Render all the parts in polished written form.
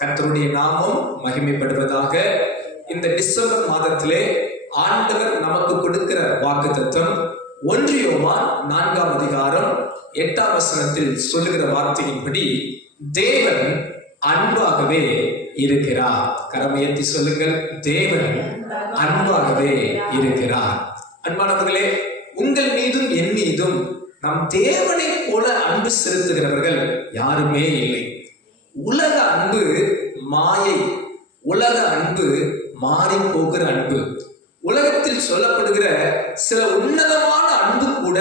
கர்த்தருடைய நாமம் மகிமைப்படுவதாக. இந்த டிசம்பர் மாதத்திலே ஆண்டவர் நமக்கு கொடுக்கிற வாக்குத்தத்தம் 1 யோவான் 4ஆம் அதிகாரம் 8ஆம் வசனத்தில் சொல்லுகிற வார்த்தையின்படி தேவன் அன்பாகவே இருக்கிறார். கரமையத்தி சொல்லுங்கள், தேவன் அன்பாகவே இருக்கிறார். அன்பானவர்களே, உங்கள் மீதும் என் மீதும் நம் தேவனை போல அன்பு செலுத்துகிறவர்கள் யாருமே இல்லை. உலக அன்பு மாயை, உலக அன்பு மாறி போகிற அன்பு. உலகத்தில் சொல்லப்படுகிற சில உன்னதமான அன்பு கூட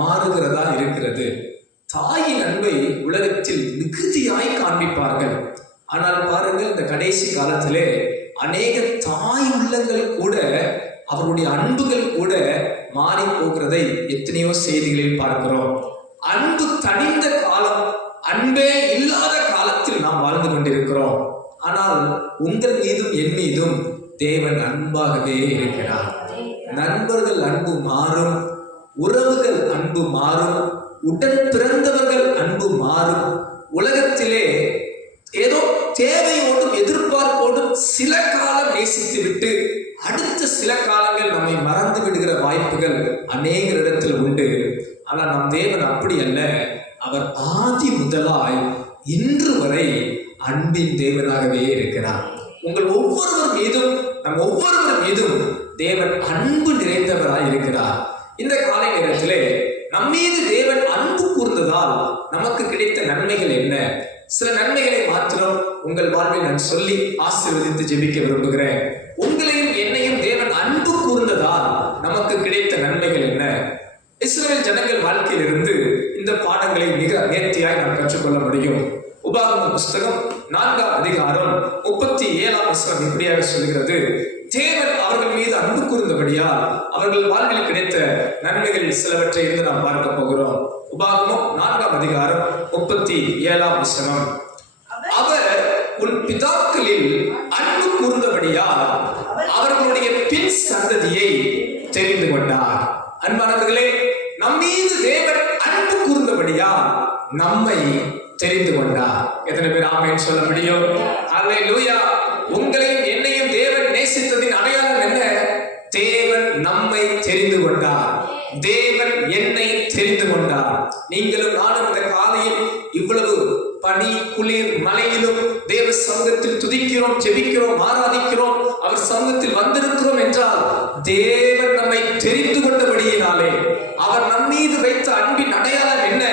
மாறுகிறதா இருக்கிறது. தாயின் அன்பை உலகத்தில் மிகுதியாய் காண்பிப்பார்கள். ஆனால் பாருங்கள், இந்த கடைசி காலத்திலே அநேக தாய் உள்ளங்கள் கூட, அவருடைய அன்புகள் கூட மாறி போகிறதை எத்தனையோ செய்திகளில் பார்க்கிறோம். அன்பு தணிந்த காலம், அன்பே இல்லாத காலத்தில் நாம் வாழ்ந்து கொண்டிருக்கிறோம். ஆனால் உங்கள் மீதும் என் மீதும் தேவன் அன்பாகவே இருக்கிறார். நண்பர்கள் அன்பு மாறும், உறவுகள் அன்பு மாறும், உடன் பிறந்தவர்கள் அன்பு மாறும். உலகத்திலே ஏதோ தேவையோடும் எதிர்பார்ப்போடும் சில காலம் நேசித்து விட்டு அடுத்த சில காலங்கள் நம்மை மறந்து விடுகிற வாய்ப்புகள் அநேகரிடத்தில் உண்டு. ஆனால் நம் தேவன் அப்படி அல்ல. அவர் ஆதி முதலாய் இன்று வரை அன்பின் தேவனாகவே இருக்கிறார். உங்கள் ஒவ்வொருவர் மீதும், நம் ஒவ்வொருவர் மீதும் தேவன் அன்பு நிறைந்தவராய் இருக்கிறார். இந்த காலை நேரத்திலே நம் மீது தேவன் அன்பு கூர்ந்ததால் நமக்கு கிடைத்த நன்மைகள் என்ன? சில நன்மைகளை மாத்திரம் உங்கள் வாழ்வில் நான் சொல்லி ஆசீர்வதித்து ஜெபிக்க விரும்புகிறேன். உங்களையும் என்னையும் தேவன் அன்பு கூர்ந்ததால் நமக்கு கிடைத்த நன்மைகள் என்ன? இஸ்ரவேல் ஜனங்கள் வாழ்க்கையில் இருந்து இந்த பாடங்களை மிக நேர்த்தியாய் நாம் கற்றுக்கொள்ள முடியும். உபாகம புஸ்தகம் 4ஆம் அதிகாரம் 37ஆம் வசனம் இப்படியாக சொல்கிறது, தேவன் அவர்கள் மீது அன்பு கூர்ந்தபடியால் அவர்கள் வாழ்வில் கிடைத்த நன்மைகள் சிலவற்றை இருந்து நாம் பார்க்க போகிறோம். உபாகமம் 4ஆம் அதிகாரம் 37ஆம் வசனம், அவர் உன் பிதாக்களில் அன்பு கூர்ந்தபடியால் அவர்களுடைய பின் சந்ததியை தெரிந்து கொண்டார். அன்பானவர்களே, நம் மீது தேவன் அன்பு கூர்ந்தபடியால் நம்மை தெரிந்து கொண்டார். எத்தனை பேர் ஆமென் சொல்ல முடியும்? அல்லேலூயா. உங்களையும் என்னையும் தேவன் நேசித்ததின் அடையாளம் என்ன? தேவன் நம்மை தெரிந்து கொண்டார். தேவன் என்னை தெரிந்து கொண்டார். நீங்களும் நானும் இந்த காலையில் இவ்வளவு பனி, குளிர், மழையிலும் தேவ சமூகத்தில் துதிக்கிறோம், ஜெபிக்கிறோம், ஆராதிக்கிறோம், அவர் சமூகத்தில் வந்திருக்கிறோம் என்றால் தேவன் நம்மை தெரிந்து கொண்டபடியினாலே, அவர் நம் மீது வைத்த அன்பின் அடையாளம் என்ன?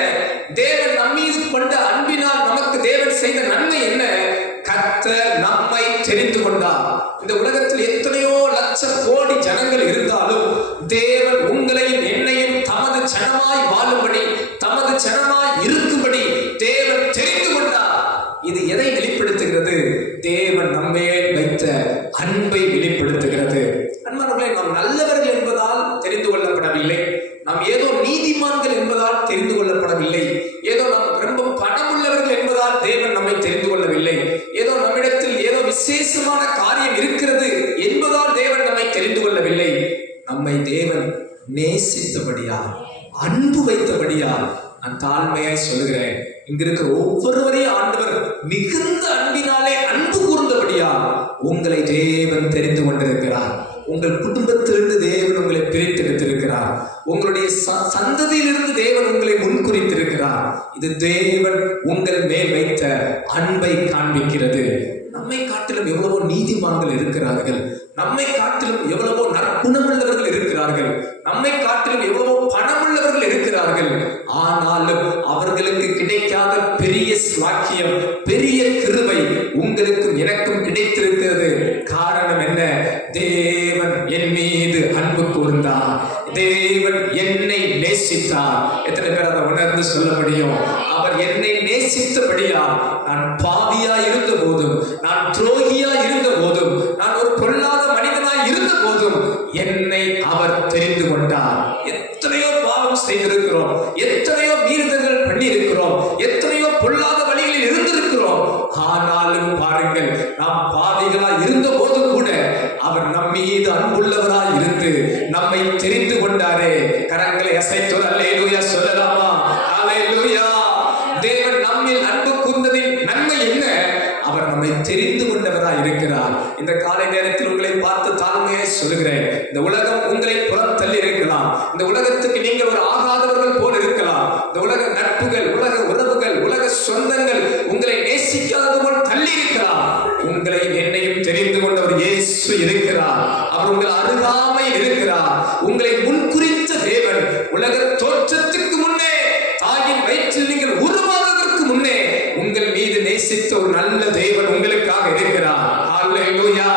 தேவன் நம் மீது கொண்ட அன்பினால் நமக்கு தேவன் செய்த நன்மை என்ன? கர்த்தர் நம்மை தெரிந்து கொண்டார். இந்த உலகத்தில் எத்தனையோ லட்சம் கோடி ஜனங்கள் இருந்தாலும் தேவன் உங்களையும் என்னையும் தமது ஜனமாய் வாழும்படி, தமது ஜனமாய் இருக்கும்படி தேவன் தெரிந்து கொண்டார். இது எதை வெளிப்படுத்துகிறது? தேவன் நம்மேல் வைத்த அன்பை வெளிப்படுத்துகிறது. அன்பானவர்களே, நாம் நல்லவர்கள் என்பதால் தெரிந்து கொள்ளப்படவில்லை. நாம் ஏதோ நீதிமான்கள் என்பதால் தெரிந்து கொள்ளப்படவில்லை. ஏதோ நாம் ரொம்ப பணம் உள்ளவர்கள் என்பதால் தேவன் நம்மை தெரிந்து கொள்ளவில்லை. ஏதோ நம்மிடத்தில் ஏதோ விசேஷமான காரியம் இருக்கிறது என்பதால் தேவன் நம்மை தெரிந்து கொள்ளவில்லை. நம்மை தேவன் நேசித்தபடியால், அன்பு வைத்தபடியால், நான் தாழ்மையாய் சொல்லுகிறேன், இங்க இருக்கிற ஒவ்வொருவரையும் ஆண்டவர் மிகுந்த அன்பினாலே அன்பு கூர்ந்தபடியால் உங்களை தேவன் தெரிந்து கொண்டிருக்கிறார். உங்கள் குடும்பத்திலிருந்து தேவன் உங்களை பிரித்தெடுத்திருக்கிறார். உங்களுடைய சந்ததியிலிருந்து தேவன் உங்களை முன்குறித்திருக்கிறார். இது தேவன் உங்கள் மேல் வைத்த அன்பை காண்பிக்கிறது. நம்மை காட்டிலும் எவ்வளவோ நீதிமான்கள் இருக்கிறார்கள். நம்மை காட்டிலும் எவ்வளவோ நற்குணமுள்ளவர்கள் இருக்கிறார்கள். நம்மை காட்டிலும் எவ்வளவோ பணமுள்ளவர்கள் இருக்கிறார்கள். ஆனாலும் அவர்களுக்கு கிடைக்காத பெரிய ஸ்லாக்கியம், பெரிய கிருபை உங்களுக்கும் எனக்கும் கிடைத்திருக்கிறது. காரணம் என்ன? தேவன் என் மீது அன்பு கூர்ந்தார். தேவன் என்னை நேசித்தார். எத்தனை பேர் அதை உணர்ந்து சொல்ல முடியும்? அவர் என்னை நேசித்தபடியா, நான் பாவியா இருந்த போதும், நான் துரோகியா இருந்த போதும், நான் ஒரு பொல்லாத மனிதனாய் இருந்த போதும் என்னை அவர் தெரிந்து கொண்டார். எத்தனையோ பாவம் செய்திருக்கிறோம், எத்தனையோ மீறுதல்கள் பண்ணி இருக்கிறோம், எத்தனையோ பொல்லாத வழிகளில் இருந்திருக்கிறோம். ஆனாலும் பாருங்கள், நாம் பாவிகளா இருந்த போது கூட அவர் நம் மீது அன்புள்ளவராய் இருந்து நம்மை தெரிந்து கொண்டாரே. கரங்களை அசைத்து அல்லேலூயா சொல்லலாமா? அல்லேலூயா. தேவன் நம்மில் அன்பு கூர்ந்ததின் நன்மை என்ன? அவர் நம்மை தெரிந்து கொண்டவராய் இருக்கிறார். இந்த காலை நேரத்தில் உங்களை பார்த்து தாழ்மையை சொல்லுகிறேன். இந்த உலகம் உங்களை புறம் தள்ளி இருக்கலாம். இந்த உலகத்துக்கு நீங்கள் ஒரு ஆகாதவர்கள் போல் இருக்கலாம். இந்த உலக நட்புகள், உலக உறவுகள், உலக சொந்தங்கள் உங்களை நேசிக்காதது போல் தள்ளி இருக்கலாம். உங்களை என்னையும் தெரிந்து கொண்டவர் இயேசு இருக்கிறார். அவர் உங்கள் அருகாமையில் இருக்கிறார். உங்களை முன்குறித்த தேவன் உலக தோற்றத்துக்கு முன்னே, தாயின் வயிற்றில் நீங்கள் உருவாவதற்கு முன்னே உங்கள் மீது நேசித்த ஒரு நல்ல தேவன் உங்களுக்காக இருக்கிறார். அல்லேலூயா.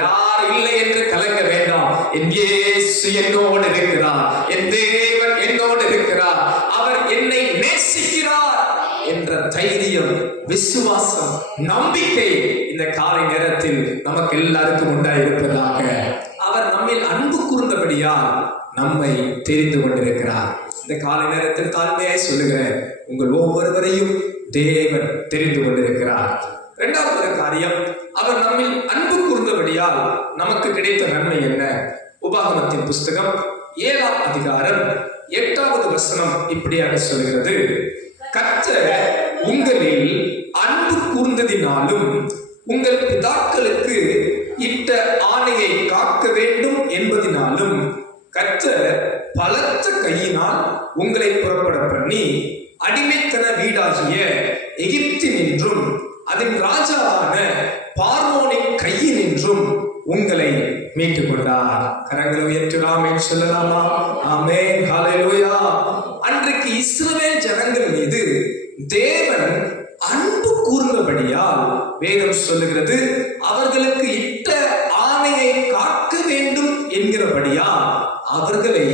யார் இல்லை என்று கலங்க வேண்டாம். என் இயேசு என்னோடு இருக்கிறார். என் தேவன் என்னோடு இருக்கிறார். அவர் என்னை நேசிக்கிறார் என்ற தைரியம், விசுவாசம், நம்பிக்கை இந்த காலை நேரத்தில் நமக்கு எல்லாருக்கும் உண்டாயிருப்பதாக. அவர் நம்மில் அன்பு கூர்ந்தபடியால் நம்மை தெரிந்து கொண்டிருக்கிறார். இந்த காலை நேரத்தில் தாழ்மையாய் சொல்லுகிறேன், உங்கள் ஒவ்வொருவரையும் தேவன் தெரிந்து கொண்டிருக்கிறார். இரண்டாவது ஒரு காரியம், அவர் நம்மில் அன்பு கூர்ந்தபடியால் நமக்கு கிடைத்த நன்மை என்ன? உபாகமத்தின் புஸ்தகம் 7ஆம் அதிகாரம் 8வது வசனம் இப்படியாக சொல்கிறது, கர்த்தர் உங்களில் அன்பு கூர்ந்ததினாலும் உங்கள் பிதாக்களுக்கு இட்ட ஆணையை காக்க வேண்டும் என்பதினாலும் கர்த்தர் பலத்த கையினால் உங்களை புறப்பட பண்ணி அடிமைத்தன வீடாகிய எகிப்தினின்றும் அதன் ராஜாவான பார்வோனின் கையினின்றும் உங்களை மீட்டுக் கொண்டார். கரங்களை உயர்த்தி ஆமென் சொல்லலாமா? ஆமென், ஹல்லேலூயா. அன்றைக்கு இஸ்ரவேல் ஜனங்கள் மீது தேவன் அன்பு கூர்ந்தபடியால் வேதம் சொல்லுகிறது, அவர்களுக்கு இட்ட ஆணையை காக்க வேண்டும் என்கிறபடியால் அவர்களை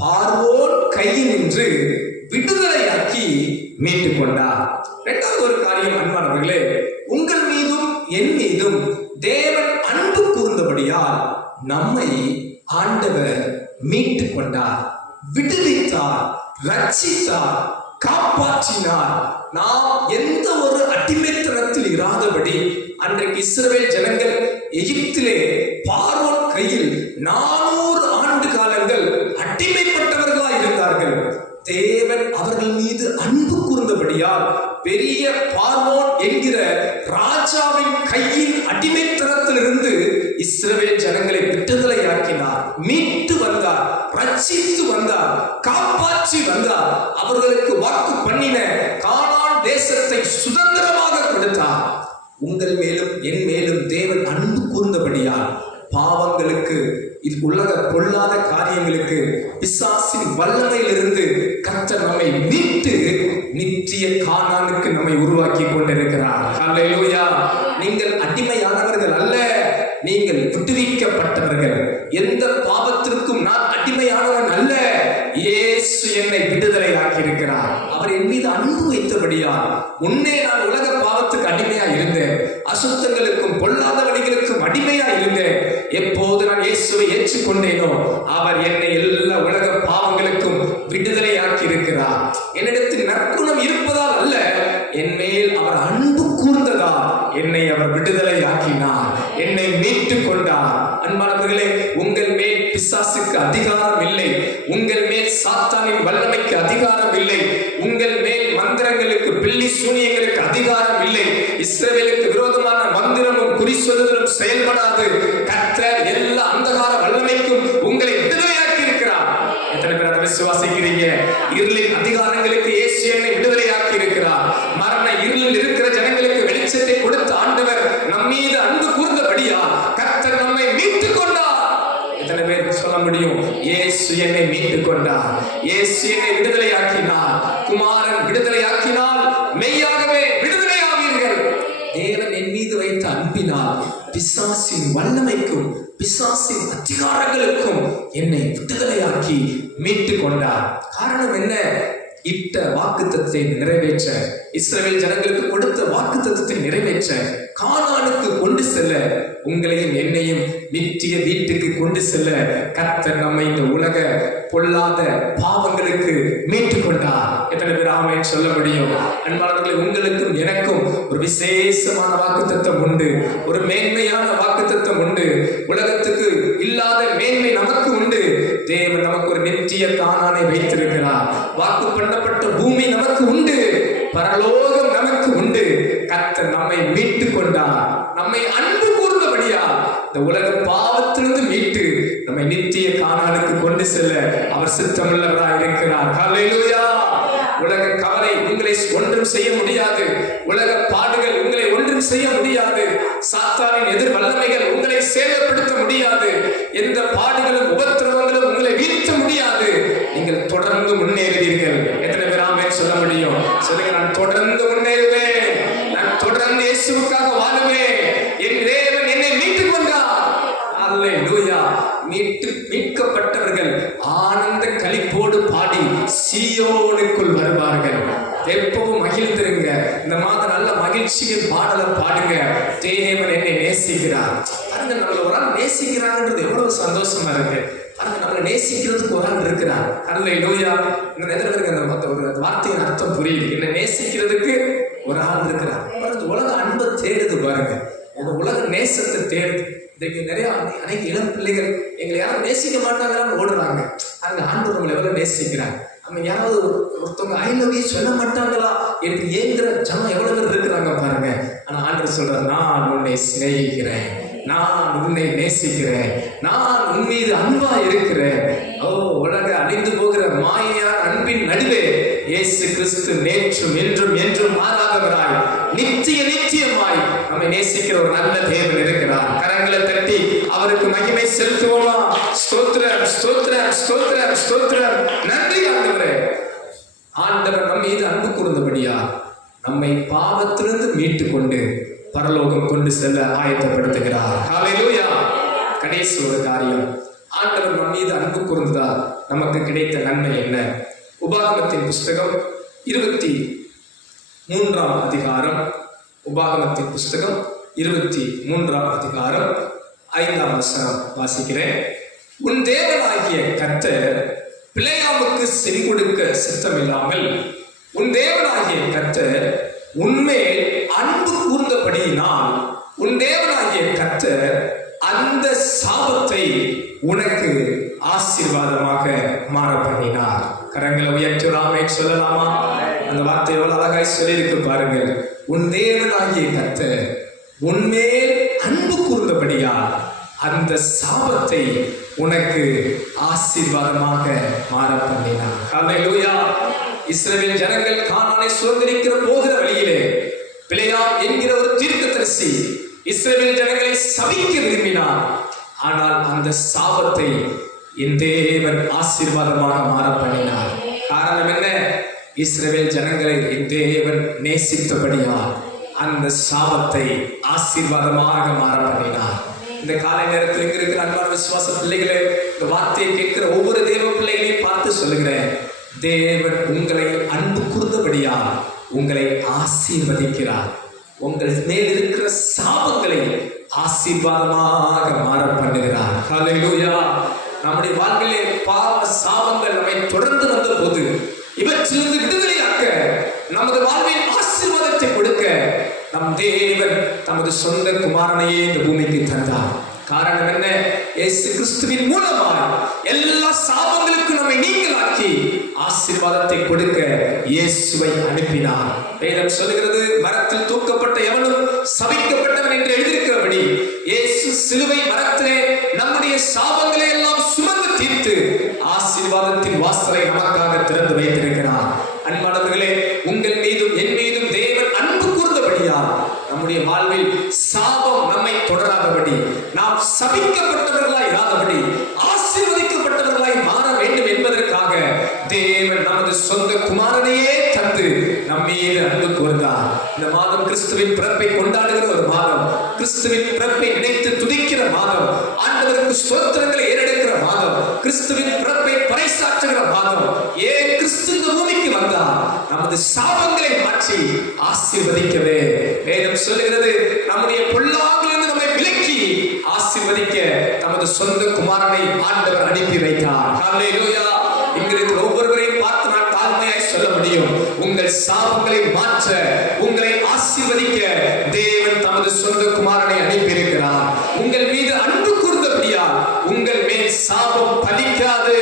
பார்வோன் கையினின்று விடுதலையாக்கி மீட்டுக் கொண்டார். இரண்டாவது ஒரு காரியம் அன்பானவர்களே, உங்கள் மீதும் என் மீதும் தேவன் அன்பு கூர்ந்தபடியால் நம்மை ஆண்டவர் மீட்டுக் கொண்டார், விடுவித்தார், ரட்சித்தார், காப்பாற்றினார். நாம் எந்த ஒரு அடிமைத்தனத்தில் இராதபடி அன்றைக்கு இஸ்ரவேல் ஜனங்கள் எகிப்திலே பார்வோன் கையில் 400 ஆண்டு காலங்கள் அடிமைப்பட்டவர்களாய் இருந்தார்கள். தேவன் அவர்கள் மீது அன்பு கூர்ந்தபடியால் பெரிய பார்வோன் என்கிற ராஜாவின் கையின் அடிமைத்தனத்திலிருந்து இஸ்ரவேல் ஜனங்களை விடுதலையாக்கினார், மீட்டு வந்தார், ரட்சித்து வந்தார், காப்பாற்றி வந்தார். அவர்களுக்கு வாக்கு பண்ணின கானான் தேசத்தை சுதந்திரமாக கொடுத்தார். உங்கள் மேலும் என் மேலும் தேவன் அன்பு கூர்ந்தபடியால் பாவங்களுக்கு, இது உலக பொல்லாத காரியங்களுக்கு, பிசாசின் வல்லமையிலிருந்து கர்த்தர் நம்மை மீட்டு நித்திய கானானுக்கு நம்மை உருவாக்கி கொண்டிருக்கிறார். ஹல்லேலூயா. நீங்கள் அடிமையானவர்கள் அல்ல, நீங்கள் விடுவிக்கப்பட்டவர்கள். எந்த பாவத்திற்கும் நான் அடிமையானவன் அல்ல. இயேசு என்னை விடுதலையாக்கி இருக்கிறார். அவர் என் மீது அன்பு வைத்தபடியால் முன்னே நான் உலக பாவத்துக்கு அடிமையா இருந்தேன், அசுத்தங்களுக்கும் பொல்லாத வழிகளுக்கும் அடிமையா இருந்தேன். எப்போது நான் இயேசுவை ஏற்றுக்கொண்டேனோ அவர் என்னை எல்லா உலக பாவங்களுக்கும் விடுதலையாக்கி இருக்கிறார். என்னிடத்தில் நற்குணம் இருப்பதால் அல்ல, என் மேல் அவர் அன்பு கூர்ந்ததால் என்னை அவர் விடுதலையாக்கினார், என்னை மீட்டுக் கொண்டார். அன்பானவர்களே, உங்கள் மேல் பிசாசுக்கு அதிகாரம் இல்லை, உங்கள் மேல் சாத்தானின் வல்லமைக்கு அதிகாரம் இல்லை, உங்கள் மேல் மந்திரங்களுக்கு, பில்லி சூனியங்களுக்கு அதிகாரம் இல்லை. இஸ்ரவேலுக்கு விரோதமான மந்திரமும் குறிசொல்லுதலும் செயல்படாது. கர்த்தர் எல்லா அந்தகார வல்லமைக்கும் உங்களை விடுதலையாக்கி இருக்கிறார். எத்தனை பேர் அதை விசுவாசிக்கிறீங்க? இருளின் அதிகாரங்களுக்கு இயேசு என்னை விடுதலையாக்கி இருக்கிறார். மரண இருளில் இருக்கிற ஜனங்களுக்கு வெளிச்சத்தை கொடுத்த ஆண்டவர் நம் மீது அன்பு கூர்ந்தபடியா கர்த்தர் நம்மை மீட்டுக் கொண்டார். எத்தனை பேருக்கு சொல்ல முடியும்? இயேசு என்னை மீட்டுக் கொண்டார், இயேசு என்னை விடுதலையாக்கினார். குமாரன் விடுதலையாக்கினால் மெய்யாகவே விடுதலையாவீர்கள். தேவன் என் மீது வைத்த அன்பினால் பிசாசின் வல்லமைக்கும் பிசாசின் அதிகாரங்களுக்கும் என்னை விடுதலையாக்கி மீட்டுக் கொண்டார். காரணம் என்ன? இட்ட வாக்குத்தத்தத்தை நிறைவேற்ற, இஸ்ரவேல் ஜனங்களுக்கு கொடுத்த வாக்குத்தத்தத்தை நிறைவேற்ற, கானானுக்கு கொண்டு செல்ல, உங்களையும் என்னையும் நித்திய வீட்டுக்கு கொண்டு செல்ல கர்த்தர் நம்மை இந்த உலக பொல்லாத பாவங்களுக்கு மீட்டுக் கொண்டார். எத்தனை பேர் ஆமென் சொல்ல முடியும்? அன்பானவர்களே, உங்களுக்கும் எனக்கும் ஒரு விசேஷமான வாக்குத்தத்தம் உண்டு, ஒரு மேன்மையான வாக்குத்தத்தம் உண்டு. உலகத்துக்கு இல்லாத மேன்மை நமக்கு உண்டு. தேவன் நமக்கு ஒரு நித்திய கானானை வைத்திருக்கிறார். வாக்கு பண்ணப்பட்ட பூமி நமக்கு உண்டு, பரலோகம் நமக்கு உண்டு. கர்த்தர் நம்மை மீட்டுக் கொண்டார். நம்மை அன்பு கூர்ந்தபடியால் இந்த உலக பாவத்திலிருந்து மீட்டு நம்மை நித்திய கானானுக்கு கொண்டு செல்ல அவர் சித்தமுள்ளவராய் இருக்கிறார். ஹல்லேலூயா. உலக கவலை உங்களை ஒன்றும் செய்ய முடியாது. உலக பாடுகள் உங்களை ஒன்றும் செய்ய முடியாது. சாத்தானின் எதிர் வல்லமைகள் உங்களை சேதப்படுத்த முடியாது. எந்த பாடுகளும் உபத்திரவங்களும் உங்களை வீழ்த்த முடியாது. நீங்கள் தொடர்ந்து முன்னேறுவீர்கள். எத்தனை பேர் ஆமென் சொல்ல முடியும்? சொல்லுங்க, நான் தொடர்ந்து முன்னேறுவேன், நான் தொடர்ந்து இயேசுவுக்காக வாழுவேன், என் தேவன் என்னை மீட்டுக் கொண்டார். அல்லேலூயா. மீட்கப்பட்டவர்கள் ஆனந்த களிப்போடு பாடி சீயோனுக்குள் வருவார்கள். எப்பவும் மகிழ்ந்திருங்க. இந்த மாதம் நல்ல மகிழ்ச்சியின் பாடலை பாடுங்க. தேவன் என்னை நேசிக்கிறார். பாருங்க, நம்மள ஒரு ஆள் நேசிக்கிறான்ன்றது எவ்வளவு சந்தோஷமா இருக்கு. பாருங்க, நம்மளை நேசிக்கிறதுக்கு ஒரு ஆள் இருக்கிறார். அல்லேலூயா. இந்த நேரத்தில் ஒரு வார்த்தையின் அர்த்தம் புரியுது. என்னை நேசிக்கிறதுக்கு ஒரு ஆள் இருக்கிறார். உலக அன்பை தேடுது. பாருங்க, இந்த உலக நேசத்தை தேடுது. இன்னைக்கு அநேக இளம் பிள்ளைகள் எங்களை யாரும் நேசிக்க மாட்டாங்கன்னு ஓடுறாங்க. அங்க ஆண்டவர் நம்மளை எவ்வளவு நேசிக்கிறாங்க. நம்ம யாராவது ஒருத்தவங்க ஐ லவ் யூ சொல்ல மாட்டாங்களா என்று ஏங்குற ஜனம் எவ்வளவு பேர் இருக்கிறாங்க பாருங்க. ஆனா ஆண்டவர் சொல்றார், நான் உன்னை சிநேகிக்கிறேன், நான் உன்னை நேசிக்கிறேன், நான் உன் மீது அன்பா இருக்கிறேன். ஓ, உலக அழிந்து போகிற மாயான அன்பின் நடுவே இயேசு கிறிஸ்து நேற்றும் என்றும் என்றும் மாறாதவராய் நித்தியமாய் நம்மை நேசிக்கிற ஒரு நல்ல தேவன் இருக்கிறார். கரங்களை தட்டி அவருக்கு மகிமை செலுத்துவோமா? ஸ்தோத்திரம், ஸ்தோத்திரம், ஸ்தோத்திரம், ஸ்தோத்திரம். நன்றி ஆண்டவரே. ஆண்டவர் நம் மீது அன்பு கூர்ந்தபடியா நம்மை பாவத்திலிருந்து மீட்டு கொண்டு பரலோகம் கொண்டு செல்ல ஆயத்தப்படுத்துகிறார். ஹல்லேலூயா. கடைசி ஒரு காரியம், ஆண்டவர் நம் மீது அன்பு கூர்ந்ததால் நமக்கு கிடைத்த நன்மை என்ன? உபாகமத்தின் புஸ்தகம் 23ஆம் அதிகாரம், உபாகமத்தின் புஸ்தகம் 23ஆம் அதிகாரம் 5ஆம் வசனம் வாசிக்கிறேன். உன் தேவனாகிய கர்த்தர் பிலேயாமுக்கு செவி கொடுக்க சித்தமில்லாமல் உன் தேவனாகிய கர்த்தர் உன்மேல் அன்பு கூர்ந்தபடியினால் உன் தேவனாகிய கர்த்தர் அந்த சாபத்தை உனக்கு ஆசீர்வாதமாக மாற பண்ணினார். கரங்களை உயர்த்தி ஆமென் சொல்லலாமா? அந்த வார்த்தை எவ்வளவு அழகாய் சொல்லியிருக்கு பாருங்கள். உன் தேவனாகிய கர்த்தர் உன்மேல் அன்பு கூர்ந்தபடியால் அந்த சாபத்தை உனக்கு ஆசீர்வாதமாக மாற பண்ணினார். ஹல்லேலூயா. இஸ்ரவேல் ஜனங்கள் கானானை சுதந்தரிக்கிற போகிற வழியிலே பிலேயாம் என்கிற ஒரு தீர்க்கதரிசி இஸ்ரவேல் ஜனங்களை சபிக்க விரும்பினார். ஆனால் அந்த சாபத்தை என் தேவன் ஆசீர்வாதமாக மாற பண்ணினார். காரணம் என்ன? இஸ்ரவேல் ஜனங்களை என் தேவன் நேசித்தபடியால் அந்த சாபத்தை ஆசீர்வாதமாக மாற பண்ணினார். இந்த காலை நேரத்தில் இங்க இருக்கிற அன்பான விசுவாச பிள்ளைகளே, இந்த வார்த்தையை கேட்கிற ஒவ்வொரு தேவ பிள்ளைகளையும் பார்த்து சொல்லுகிறேன், தேவன் உங்களை அன்பு கூர்ந்தபடியால் உங்களை ஆசீர்வதிக்கிறார். உங்கள் மேல் இருக்கிற சாபங்களை ஆசீர்வாதமாக மாற பண்ணுகிறார். ஹல்லேலூயா. நம்முடைய வாழ்விலே பாவ சாபங்கள் நம்மை தொடர்ந்து வந்த போது இவற்றிலிருந்து விடுதலையாக்க, நமது வாழ்வில் ஆசீர்வாதத்தை கொடுக்க நம் தேவன் தமது சொந்த குமாரனையே இந்த பூமிக்கு தந்தார். காரணம் என்ன? இயேசு கிறிஸ்துவின் மூலமாய் எல்லா சாபங்களுக்கும் நம்மை நீங்களாக்கி ஆசீர்வாதத்தை கொடுக்க இயேசுவை அனுப்பினார். வேதம் சொல்லுகிறது, மரத்தில் தூக்கப்பட்ட எவனும் சபிக்கப்பட்டவன் என்று எழுதியிருக்கிறபடி இயேசு சிலுவை மரத்திலே நம்முடைய சாபங்களை எல்லாம் சுமந்து தீர்த்து ஆசீர்வாதத்தின் வாசலை நமக்காக திறந்து வைத்திருக்கிறார். அன்பானவர்களே, உங்கள் மீதும் என் மீதும் தேவன் அன்பு கூர்ந்தபடியால் நம்முடைய வாழ்வில் சாபம் நம்மை தொடராதபடி, நாம் சபிக்கப்பட்டவர்களாய் இராதபடி ஆசீர்வதிக்கப்பட்டவர்களாய் மாற வேண்டும் என்பதற்காக தேவன் நமது சொந்த குமாரனையே தந்து நம்மீது அன்பு கூர்ந்தார். இந்த மாதம் கிறிஸ்துவின் பிறப்பை கொண்டாடுகிற ஒரு மாதம், கிறிஸ்துவின் பிறப்பை நினைத்து துதிக்கிற மாதம், ஆண்டவருக்கு ஸ்தோத்திரங்களை ஏறெடுக்கிற மாதம், கிறிஸ்துவின் பிறப்பை பறைசாற்றுகிற மாதம். ஏன் கிறிஸ்து இந்த பூமிக்கு வந்தார்? நமது சாபங்களை மாற்றி ஆசீர்வதிக்கவே. வேதம் சொல்லுகிறது, நம்முடைய பொல்லாங்கிலிருந்து நம்மை விலக்கி ஆசீர்வதிக்க நமது சொந்த குமாரனை ஆண்டவர் அனுப்பி வைத்தார். ஹல்லேலூயா. இங்கிருக்கிற ஒவ்வொருவரையும் பார்த்து நான் தாழ்மையாய் சொல்ல முடியும், உங்கள் சாபங்களை மாற்ற, உங்களை ஆசீர்வதிக்க தேவன் தமது சொந்த குமாரனை அனுப்பி இருக்கிறார். உங்கள் மீது அன்பு கூர்ந்தபடியால் உங்கள் மேல் சாபம் பலிக்காது.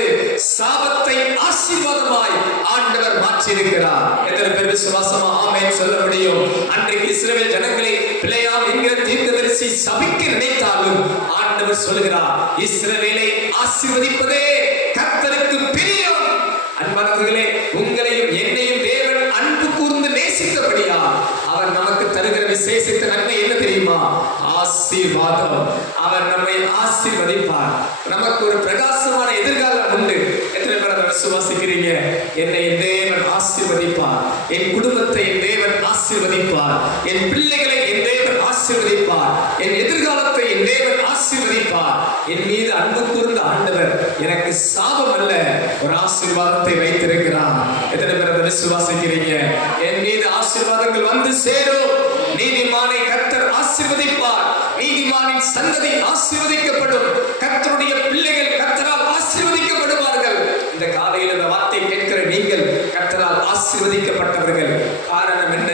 சாபத்தை ஆசீர்வாதமாய் ஆண்டவர் மாற்ற மாற்றி இருக்கிறார். எத்தனை பேர் விசுவாசமா ஆமென் சொல்ல முடியும்? அன்றைக்கு இஸ்ரவேல் ஜனங்களை பிலேயாம் என்கிற தீர்க்கதரிசி சபிக்க நினைத்தாலும் ஆண்டவர் சொல்லுகிறார், இஸ்ரவேலை ஆசீர்வதிப்பதே கர்த்தருக்கு பிரியம். அன்பானவர்களே, உங்களையும் என்னையும் தேவன் அன்பு கூர்ந்து நேசித்தபடியா அவர் நமக்கு தருகிற விசேஷித்த நன்மை என்ன தெரியுமா? ஆசீர்வாதம். அவர் நம்மை ஆசீர்வதிப்பார். நமக்கு ஒரு பிரகாசமான எதிர்காலம் உண்டு. எத்தனை பேர் அதை விசுவாசிக்கிறீங்க? என்னை தேவன் ஆசீர்வதிப்பார், என் குடும்பத்தை என் தேவன் ஆசீர்வதிப்பார், என் பிள்ளைகளை என் தேவன் ஆசீர்வதிப்பார், என் எதிர்காலத்தை என் தேவன் ஆசீர்வதிப்பார். என் மீது அன்பு கூர்ந்த ஆண்டவர் எனக்கு சாபம் அல்ல, ஒரு ஆசீர்வாதத்தை வைத்திருக்கிறார். எத்தனை பேர் அதை விசுவாசிக்கிறீங்க? என் மீது ஆசீர்வாதங்கள் வந்து சேரும். நீதிமானை கர்த்தர் ஆசீர்வதிப்பார், நீதிமானின் சந்ததி ஆசீர்வதிக்கப்படும், கர்த்தருடைய பிள்ளைகள் கர்த்தரால் ஆசீர்வதிக்கப்படுவார்கள். இந்த காலையில் இந்த வார்த்தை கேட்கிற நீங்கள் கர்த்தரால் ஆசீர்வதிக்கப்பட்டவர்கள். காரணம் என்ன?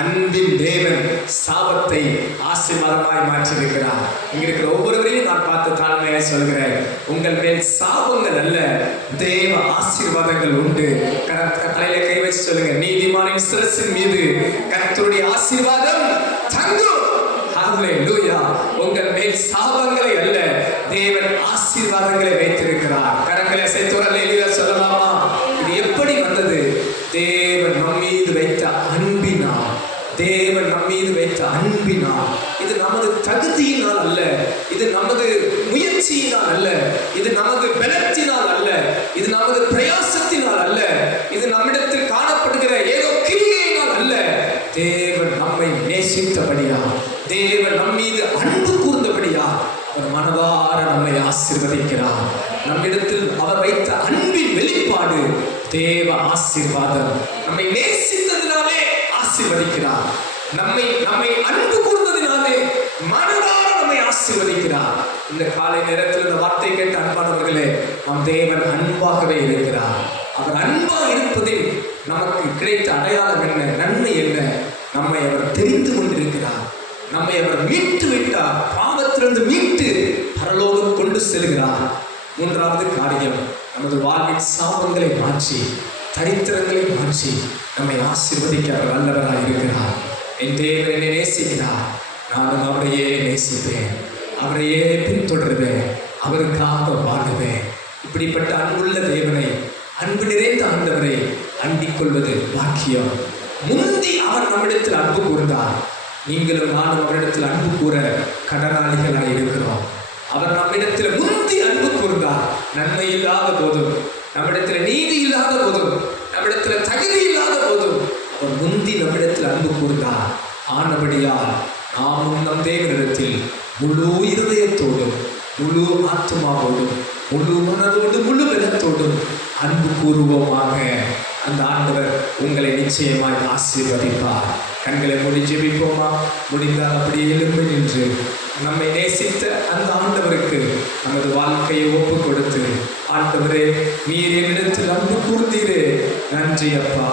அன்பின் தேவன் சாபத்தை ஆசீர்வாதமாய் மாற்றியிருக்கிறார். இங்க இருக்கிற ஒவ்வொருவரையும் நான் பார்த்து தாழ்மையாக சொல்கிறேன், உங்கள் மேல் சாபங்கள் அல்ல, தேவ ஆசீர்வாதங்கள் உண்டு. தலையில கை வச்சு சொல்லுங்க, நீதிமானின் சிரசின் மீது கர்த்தருடைய ஆசீர்வாதம் தங்கும். ஹல்லேலூயா. உங்கள் மேல் சாபங்களை அல்ல, தேவன் ஆசீர்வாதங்களை வைத்திருக்கிறார். கரங்களை அசைத்து ஹல்லேலூயா சொல்லலாமா? இது எப்படி வந்தது? தேவன் நம்மீது வைத்த அன்பினால். தேவன் நம்மீது வைத்த அன்பினால். இது நமது தகுதியினால் அல்ல, இது நமது முயற்சியினால் அல்ல, இது நமது பலத்தினால் அல்ல, இது நமது பிரயாசத்தினால் அல்ல, இது நம்மிடத்தில் காணப்படுகிற ஏதோ கிரியையினால் அல்ல. தேவன் நம்மை நேசித்தபடியா, தேவன் நம்மீது அன்பு கூர்ந்தபடியா அவர் மனதார நம்மை ஆசீர்வதிக்கிறார். நம்மிடத்தில் அவர் வைத்த அன்பின் வெளிப்பாடு தேவ ஆசீர்வாதம். நம்மை நேசித்ததினாலே ஆசீர்வதிக்கிறார். நம்மை அன்பு கூர்ந்ததினாலே மனதார நம்மை ஆசீர்வதிக்கிறார். இந்த காலை நேரத்தில் இந்த வார்த்தை கேட்ட அன்பானவர்களே, நம் தேவன் அன்பாகவே இருக்கிறார். அவர் அன்பா இருப்பதில் நமக்கு கிடைத்த அடையாளம் என்ன, நன்மை என்ன? நம்மை அவர் தெரிந்து கொண்டிருக்கிறார். நம்மை அவர் மீட்டு விட்டார். பாவத்திலிருந்து மீட்டு பரலோகம் கொண்டு செல்கிறார். மூன்றாவது காரியம், நமது வாழ்வின் சாபங்களை மாற்றி, தரித்திரங்களை மாற்றி நம்மை ஆசீர்வதிக்க அவர் வல்லவராக இருக்கிறார். என் தேவன் என்னை நேசிக்கிறார், நானும் அவரையே நேசிப்பேன், அவரையே பின்தொடருவேன், அவருக்காக வாழுவேன். இப்படிப்பட்ட அன்புள்ள தேவனை, அன்பு நிறைந்த ஆண்டவரை அண்டிக் கொள்வது பாக்கியம். முந்தி அவர் நம்மிடத்தில் அன்பு கூர்ந்தார். நீங்களும் நானும் அவரிடத்தில் அன்பு கூற கடனாளிகளாக இருக்கிறோம். அவர் நம்மிடத்தில் முந்தி அன்பு கூர்ந்தார். நன்மை இல்லாத போதும், நம்மிடத்தில் நீதி இல்லாத போதும், நம்மிடத்தில் தகுதி இல்லாத போதும் அவர் முந்தி நம்மிடத்தில் அன்பு கூர்ந்தார். ஆனபடியால் நாமும் நம் தேவனிடத்தில் முழு இருதயத்தோடும், முழு ஆத்மாவோடும், முழு மனதோடும், முழு பலத்தோடும் அன்பு கூறுவோமாக. அந்த ஆண்டவர் உங்களை நிச்சயமாய் ஆசீர்வதிப்பார். கண்களை மூடி ஜெபிப்போமா? முடிந்தால் அப்படியே எழும்பி நின்று நம்மை நேசித்த அந்த ஆண்டவருக்கு நமது வாழ்க்கையை ஒப்பு கொடுத்து, ஆண்டவரே, நீர் என்னிடத்தில் அன்பு கூர்ந்தீரே, நன்றி அப்பா.